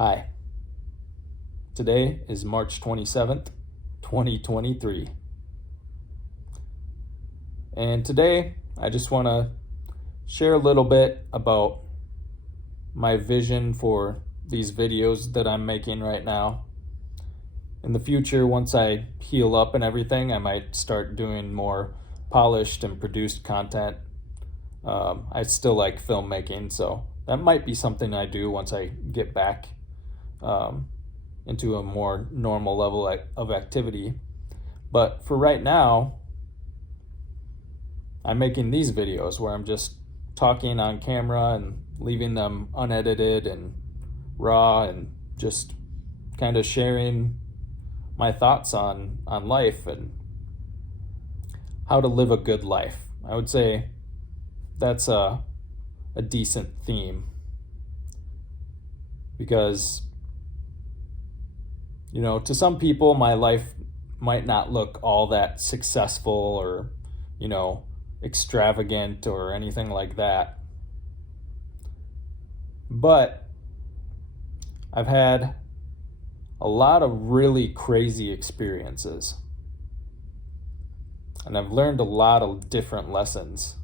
Hi, today is March 27th, 2023. And today I just want to share a little bit about my vision for these videos that I'm making right now. In the future, once I heal up and everything, I might start doing more polished and produced content. I still like filmmaking, so that might be something I do once I get back into a more normal level of activity. But for right now, I'm making these videos where I'm just talking on camera and leaving them unedited and raw and just kind of sharing my thoughts on life and how to live a good life. I would say that's a decent theme because, to some people, my life might not look all that successful or, extravagant or anything like that. But I've had a lot of really crazy experiences. And I've learned a lot of different lessons,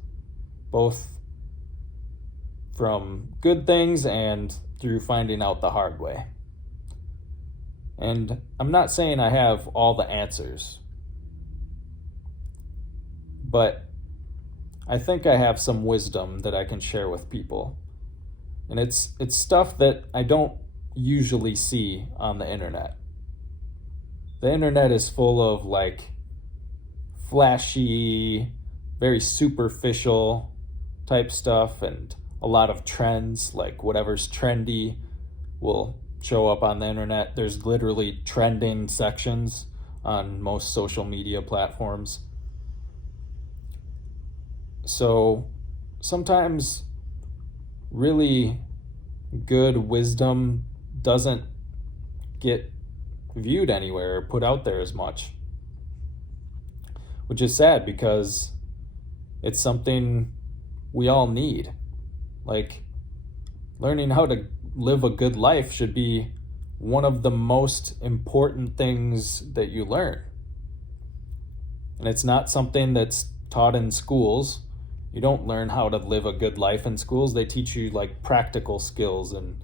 both from good things and through finding out the hard way. And I'm not saying I have all the answers, but I think I have some wisdom that I can share with people. And it's stuff that I don't usually see on the internet. The internet is full of flashy, very superficial type stuff and a lot of trends, like whatever's trendy will show up on the internet. There's literally trending sections on most social media platforms. So sometimes really good wisdom doesn't get viewed anywhere or put out there as much, which is sad because it's something we all need. Like, learning how to live a good life should be one of the most important things that you learn. And it's not something that's taught in schools. You don't learn how to live a good life in schools. They teach you practical skills, and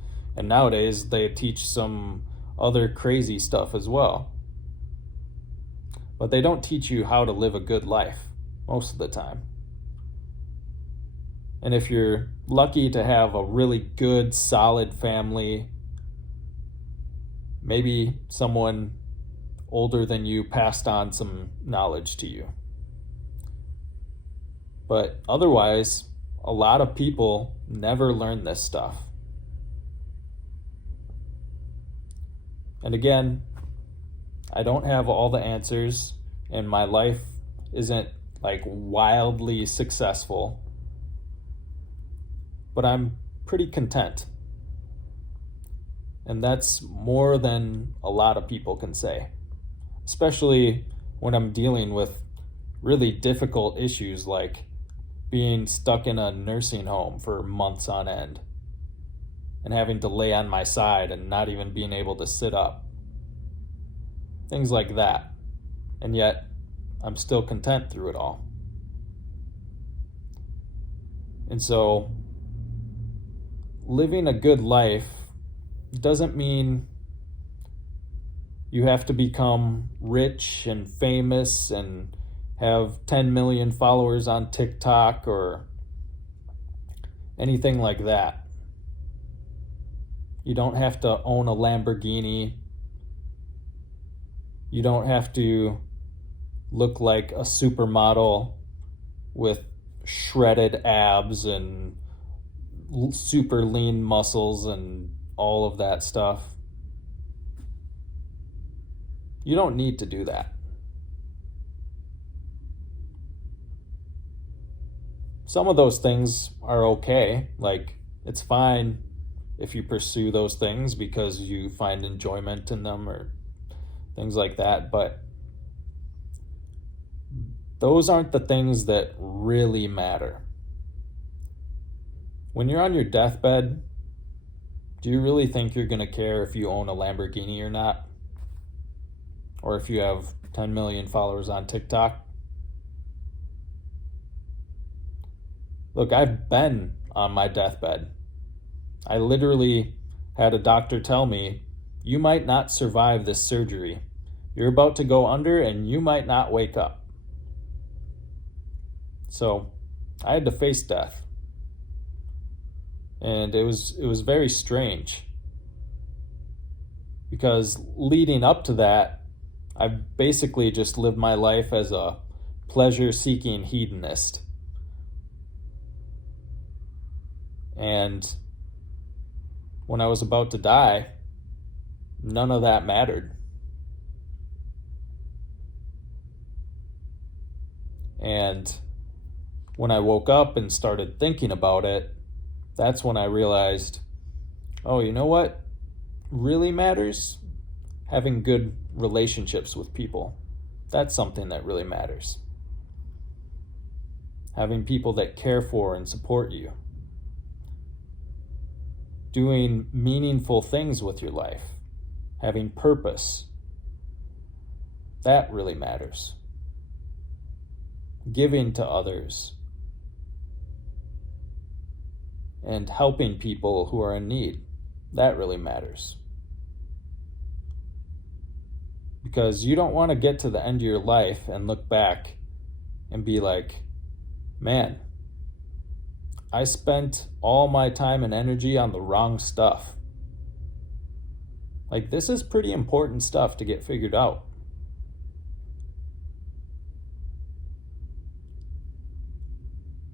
nowadays they teach some other crazy stuff as well. But they don't teach you how to live a good life most of the time. And if you're lucky to have a really good, solid family, maybe someone older than you passed on some knowledge to you. But otherwise, a lot of people never learn this stuff. And again, I don't have all the answers, and my life isn't wildly successful. But I'm pretty content. And that's more than a lot of people can say, especially when I'm dealing with really difficult issues like being stuck in a nursing home for months on end and having to lay on my side and not even being able to sit up. Things like that. And yet, I'm still content through it all. And so, living a good life doesn't mean you have to become rich and famous and have 10 million followers on TikTok or anything like that. You don't have to own a Lamborghini. You don't have to look like a supermodel with shredded abs and super lean muscles and all of that stuff. You don't need to do that. Some of those things are okay. It's fine if you pursue those things because you find enjoyment in them or things like that. But those aren't the things that really matter. When you're on your deathbed, Do you really think you're going to care if you own a Lamborghini or not? Or if you have 10 million followers on TikTok? Look, I've been on my deathbed. I literally had a doctor tell me, you might not survive this surgery. You're about to go under and you might not wake up. So I had to face death. And it was very strange. Because leading up to that, I basically just lived my life as a pleasure-seeking hedonist. And when I was about to die, none of that mattered. And when I woke up and started thinking about it, that's when I realized, oh, you know what really matters? Having good relationships with people. That's something that really matters. Having people that care for and support you. Doing meaningful things with your life. Having purpose. That really matters. Giving to others. And helping people who are in need. That really matters. Because you don't want to get to the end of your life and look back and be like, man, I spent all my time and energy on the wrong stuff. Like, this is pretty important stuff to get figured out.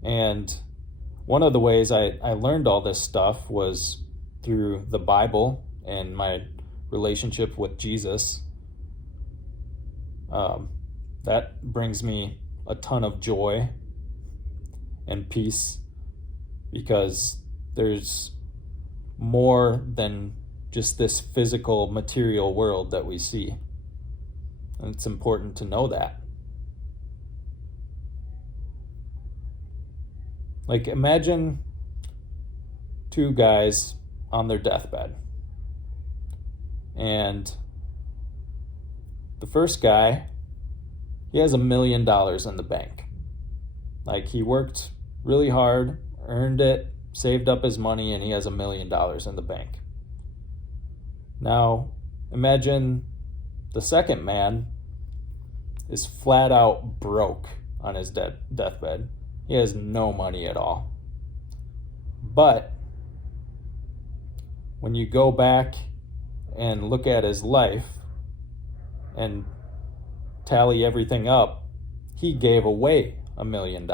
And one of the ways I learned all this stuff was through the Bible and my relationship with Jesus. That brings me a ton of joy and peace because there's more than just this physical material world that we see. And it's important to know that. Like, imagine two guys on their deathbed. And the first guy, he has $1 million in the bank. Like, he worked really hard, earned it, saved up his money, and he has $1 million in the bank. Now, imagine the second man is flat out broke on his deathbed. He has no money at all. But when you go back and look at his life and tally everything up, he gave away $1 million.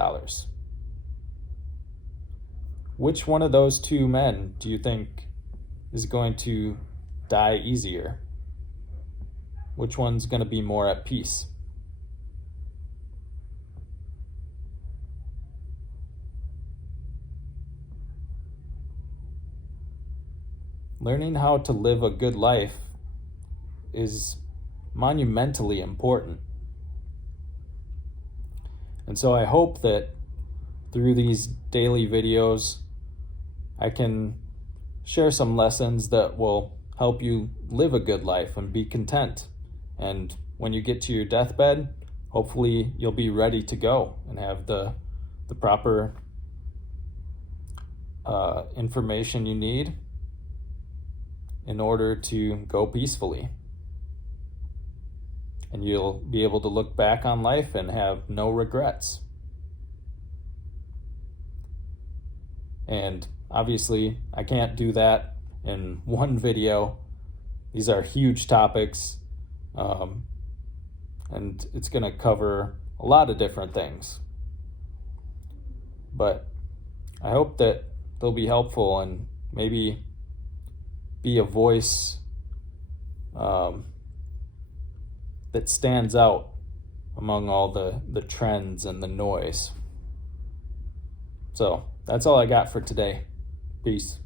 Which one of those two men do you think is going to die easier? Which one's going to be more at peace? Learning how to live a good life is monumentally important. And so I hope that through these daily videos, I can share some lessons that will help you live a good life and be content. And when you get to your deathbed, hopefully you'll be ready to go and have the proper information you need in order to go peacefully. And you'll be able to look back on life and have no regrets. And obviously, I can't do that in one video. These are huge topics, and it's going to cover a lot of different things. But I hope that they'll be helpful and maybe be a voice that stands out among all the trends and the noise. So that's all I got for today. Peace.